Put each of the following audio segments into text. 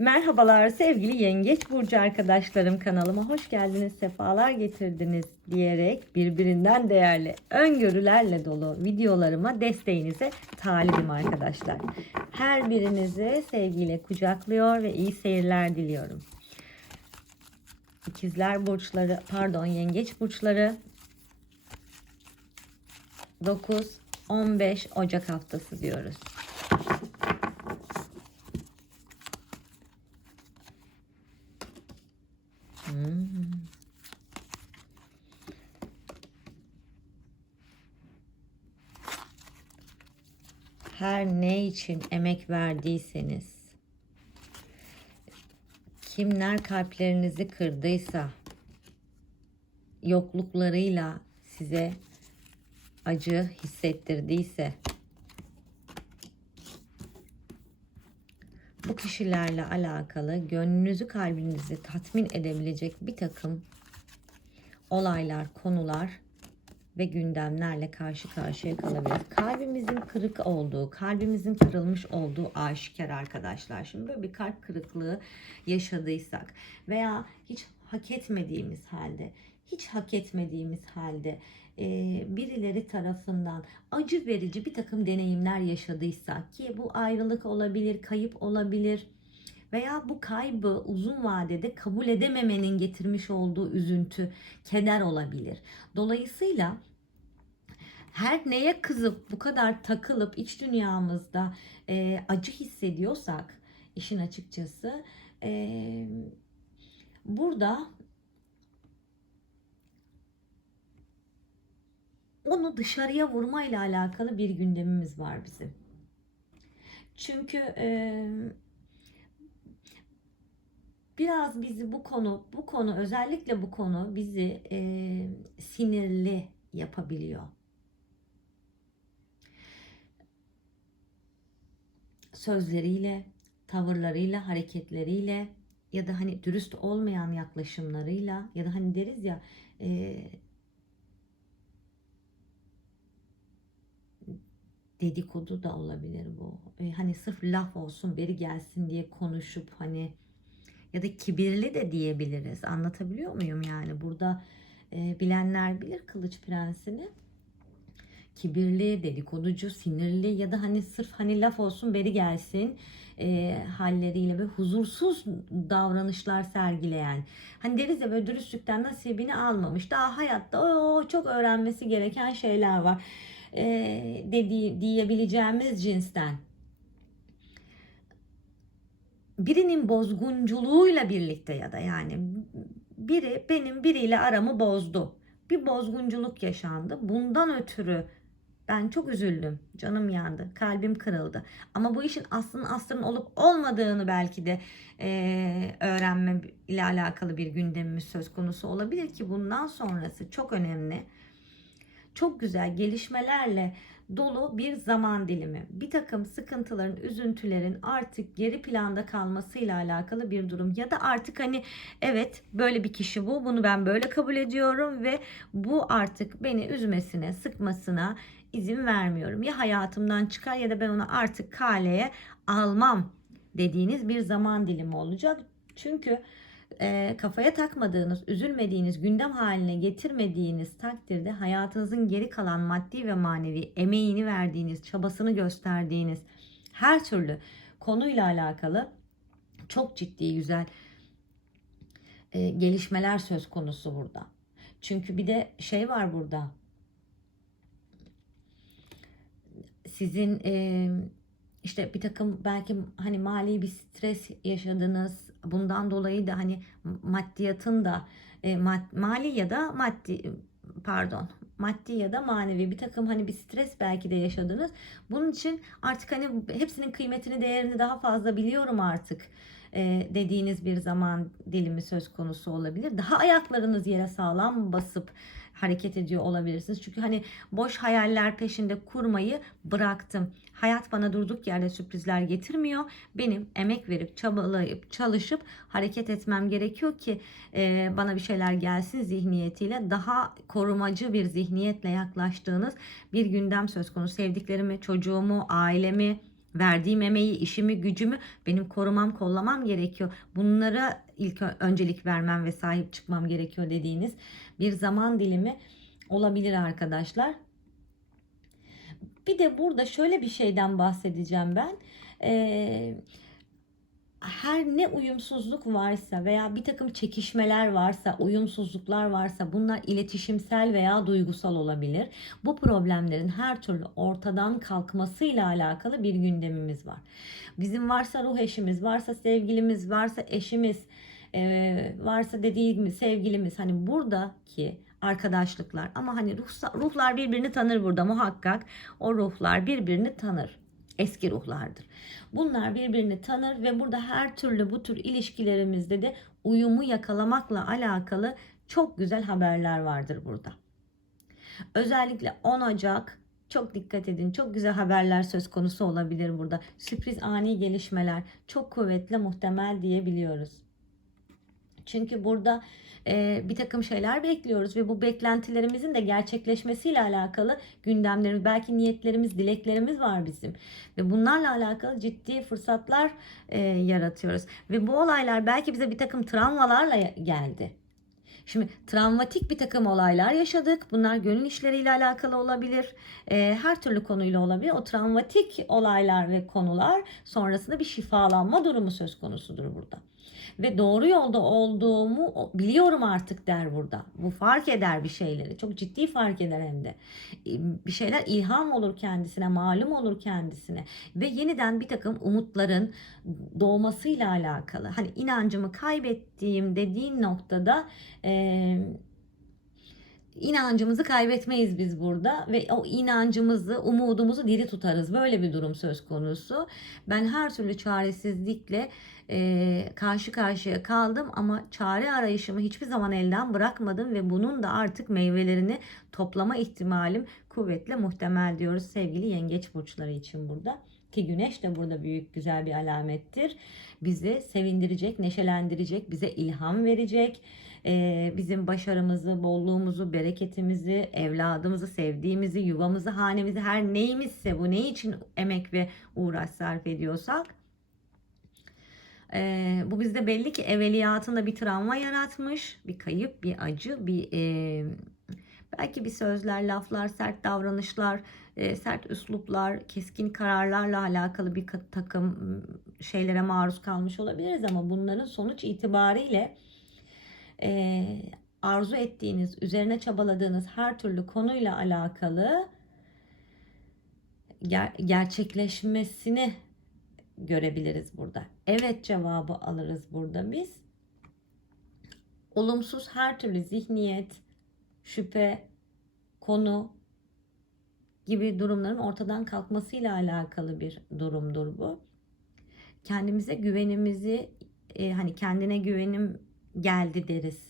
Merhabalar sevgili Yengeç Burcu arkadaşlarım kanalıma hoş geldiniz, sefalar getirdiniz diyerek birbirinden değerli öngörülerle dolu videolarıma desteğinize talibim arkadaşlar. Her birinizi sevgiyle kucaklıyor ve iyi seyirler diliyorum. İkizler burçları, pardon yengeç burçları 9-15 Ocak haftası diyoruz. Her ne için emek verdiyseniz, kimler kalplerinizi kırdıysa, yokluklarıyla size acı hissettirdiyse, bu kişilerle alakalı gönlünüzü kalbinizi tatmin edebilecek bir takım olaylar, konular ve gündemlerle karşı karşıya kalabiliriz. Kalbimizin kırık olduğu, kalbimizin kırılmış olduğu aşikar arkadaşlar. Şimdi böyle bir kalp kırıklığı yaşadıysak veya hiç hak etmediğimiz halde, hiç hak etmediğimiz halde e, birileri tarafından acı verici bir takım deneyimler yaşadıysak ki bu ayrılık olabilir, kayıp olabilir veya bu kaybı uzun vadede kabul edememenin getirmiş olduğu üzüntü, keder olabilir. Dolayısıyla her neye kızıp bu kadar takılıp iç dünyamızda e, acı hissediyorsak işin açıkçası e, burada onu dışarıya vurma ile alakalı bir gündemimiz var bizim. Çünkü e, biraz bizi bu konu, bu konu özellikle bu konu bizi e, sinirli yapabiliyor. Sözleriyle, tavırlarıyla, hareketleriyle ya da hani dürüst olmayan yaklaşımlarıyla ya da hani deriz ya e, dedikodu da olabilir bu. E, hani sırf laf olsun beri gelsin diye konuşup hani ya da kibirli de diyebiliriz. Anlatabiliyor muyum yani? Burada e, bilenler bilir Kılıç Prensini. Kibirli, dedikoducu, sinirli ya da hani sırf hani laf olsun beri gelsin e, halleriyle ve huzursuz davranışlar sergileyen. Hani deriz ya böyle dürüstlükten nasibini almamış. Daha hayatta o çok öğrenmesi gereken şeyler var e, dediği, diyebileceğimiz cinsten. Birinin bozgunculuğuyla birlikte ya da yani biri benim biriyle aramı bozdu. Bir bozgunculuk yaşandı. Bundan ötürü ben çok üzüldüm. Canım yandı. Kalbim kırıldı. Ama bu işin aslının aslının olup olmadığını belki de e, öğrenme ile alakalı bir gündemimiz söz konusu olabilir ki bundan sonrası çok önemli çok güzel gelişmelerle dolu bir zaman dilimi. Bir takım sıkıntıların, üzüntülerin artık geri planda kalmasıyla alakalı bir durum. Ya da artık hani evet böyle bir kişi bu, bunu ben böyle kabul ediyorum ve bu artık beni üzmesine, sıkmasına izin vermiyorum. Ya hayatımdan çıkar ya da ben onu artık kaleye almam dediğiniz bir zaman dilimi olacak. Çünkü e, kafaya takmadığınız, üzülmediğiniz, gündem haline getirmediğiniz takdirde hayatınızın geri kalan maddi ve manevi emeğini verdiğiniz, çabasını gösterdiğiniz her türlü konuyla alakalı çok ciddi güzel e, gelişmeler söz konusu burada. Çünkü bir de şey var burada. Sizin e, işte bir takım belki hani mali bir stres yaşadınız. Bundan dolayı da hani maddiyatın da e, mad, mali ya da maddi pardon maddi ya da manevi bir takım hani bir stres belki de yaşadınız. Bunun için artık hani hepsinin kıymetini değerini daha fazla biliyorum artık e, dediğiniz bir zaman dilimi söz konusu olabilir. Daha ayaklarınız yere sağlam basıp hareket ediyor olabilirsiniz. Çünkü hani boş hayaller peşinde kurmayı bıraktım. Hayat bana durduk yerde sürprizler getirmiyor. Benim emek verip çabalayıp çalışıp hareket etmem gerekiyor ki e, bana bir şeyler gelsin zihniyetiyle daha korumacı bir zihniyetle yaklaştığınız bir gündem söz konusu. Sevdiklerimi, çocuğumu, ailemi, Verdiğim emeği, işimi, gücümü benim korumam, kollamam gerekiyor. Bunlara ilk öncelik vermem ve sahip çıkmam gerekiyor dediğiniz bir zaman dilimi olabilir arkadaşlar. Bir de burada şöyle bir şeyden bahsedeceğim ben. Ee, her ne uyumsuzluk varsa veya bir takım çekişmeler varsa, uyumsuzluklar varsa bunlar iletişimsel veya duygusal olabilir. Bu problemlerin her türlü ortadan kalkmasıyla alakalı bir gündemimiz var. Bizim varsa ruh eşimiz, varsa sevgilimiz, varsa eşimiz, e, varsa dediğim sevgilimiz hani buradaki arkadaşlıklar ama hani ruhsa- ruhlar birbirini tanır burada muhakkak. O ruhlar birbirini tanır. Eski ruhlardır. Bunlar birbirini tanır ve burada her türlü bu tür ilişkilerimizde de uyumu yakalamakla alakalı çok güzel haberler vardır burada. Özellikle 10 Ocak çok dikkat edin. Çok güzel haberler söz konusu olabilir burada. Sürpriz ani gelişmeler çok kuvvetli muhtemel diyebiliyoruz. Çünkü burada e, bir takım şeyler bekliyoruz ve bu beklentilerimizin de gerçekleşmesiyle alakalı gündemlerimiz, belki niyetlerimiz, dileklerimiz var bizim. Ve bunlarla alakalı ciddi fırsatlar e, yaratıyoruz. Ve bu olaylar belki bize bir takım travmalarla geldi. Şimdi travmatik bir takım olaylar yaşadık. Bunlar gönül işleriyle alakalı olabilir. E, her türlü konuyla olabilir. O travmatik olaylar ve konular sonrasında bir şifalanma durumu söz konusudur burada. Ve doğru yolda olduğumu biliyorum artık der burada. Bu fark eder bir şeyleri. Çok ciddi fark eder hem de. Bir şeyler ilham olur kendisine, malum olur kendisine. Ve yeniden bir takım umutların doğmasıyla alakalı. Hani inancımı kaybettiğim dediğin noktada e, inancımızı kaybetmeyiz biz burada ve o inancımızı, umudumuzu diri tutarız. Böyle bir durum söz konusu. Ben her türlü çaresizlikle e, karşı karşıya kaldım ama çare arayışımı hiçbir zaman elden bırakmadım ve bunun da artık meyvelerini toplama ihtimalim kuvvetle muhtemel diyoruz sevgili yengeç burçları için burada. Ki güneş de burada büyük güzel bir alamettir. Bizi sevindirecek, neşelendirecek, bize ilham verecek e, bizim başarımızı, bolluğumuzu, bereketimizi, evladımızı, sevdiğimizi, yuvamızı, hanemizi, her neyimizse bu ne için emek ve uğraş sarf ediyorsak e, bu bizde belli ki evveliyatında bir travma yaratmış, bir kayıp, bir acı, bir e, belki bir sözler, laflar, sert davranışlar, e, sert üsluplar, keskin kararlarla alakalı bir takım m, şeylere maruz kalmış olabiliriz ama bunların sonuç itibariyle e, arzu ettiğiniz, üzerine çabaladığınız her türlü konuyla alakalı ger- gerçekleşmesini görebiliriz burada. Evet cevabı alırız burada biz. Olumsuz her türlü zihniyet, şüphe, konu gibi durumların ortadan kalkmasıyla alakalı bir durumdur bu. Kendimize güvenimizi e, hani kendine güvenim geldi deriz.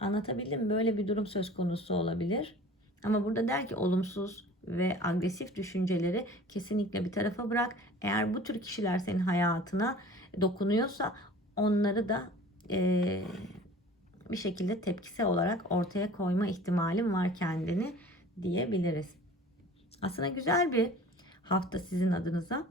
Anlatabildim mi? Böyle bir durum söz konusu olabilir. Ama burada der ki olumsuz ve agresif düşünceleri kesinlikle bir tarafa bırak. Eğer bu tür kişiler senin hayatına dokunuyorsa onları da eee, bir şekilde tepkisel olarak ortaya koyma ihtimalim var kendini diyebiliriz. Aslında güzel bir hafta sizin adınıza.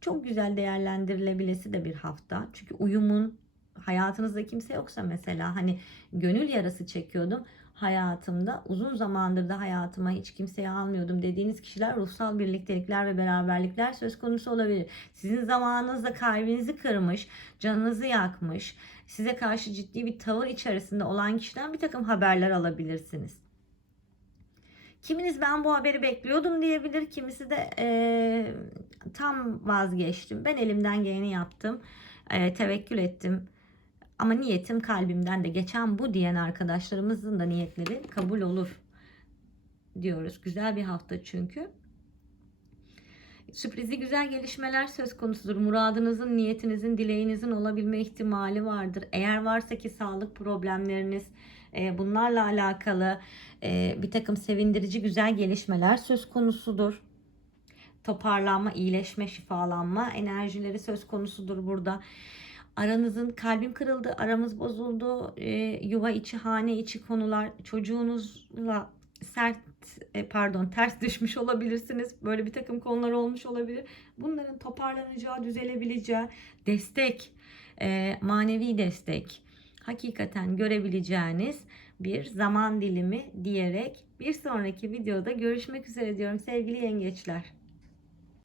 Çok güzel değerlendirilebilesi de bir hafta. Çünkü uyumun hayatınızda kimse yoksa mesela hani gönül yarası çekiyordum hayatımda uzun zamandır da hayatıma hiç kimseyi almıyordum dediğiniz kişiler ruhsal birliktelikler ve beraberlikler söz konusu olabilir. Sizin zamanınızda kalbinizi kırmış, canınızı yakmış, size karşı ciddi bir tavır içerisinde olan kişiden bir takım haberler alabilirsiniz. Kiminiz ben bu haberi bekliyordum diyebilir, kimisi de eee, tam vazgeçtim. Ben elimden geleni yaptım, eee, tevekkül ettim. Ama niyetim kalbimden de geçen bu diyen arkadaşlarımızın da niyetleri kabul olur diyoruz. Güzel bir hafta çünkü. Sürprizi güzel gelişmeler söz konusudur. Muradınızın, niyetinizin, dileğinizin olabilme ihtimali vardır. Eğer varsa ki sağlık problemleriniz, e, bunlarla alakalı e, bir takım sevindirici güzel gelişmeler söz konusudur. Toparlanma, iyileşme, şifalanma enerjileri söz konusudur burada. Aranızın kalbim kırıldı, aramız bozuldu, e, yuva içi, hane içi konular, çocuğunuzla sert e, pardon ters düşmüş olabilirsiniz. Böyle bir takım konular olmuş olabilir. Bunların toparlanacağı, düzelebileceği destek, e, manevi destek hakikaten görebileceğiniz bir zaman dilimi diyerek bir sonraki videoda görüşmek üzere diyorum sevgili yengeçler.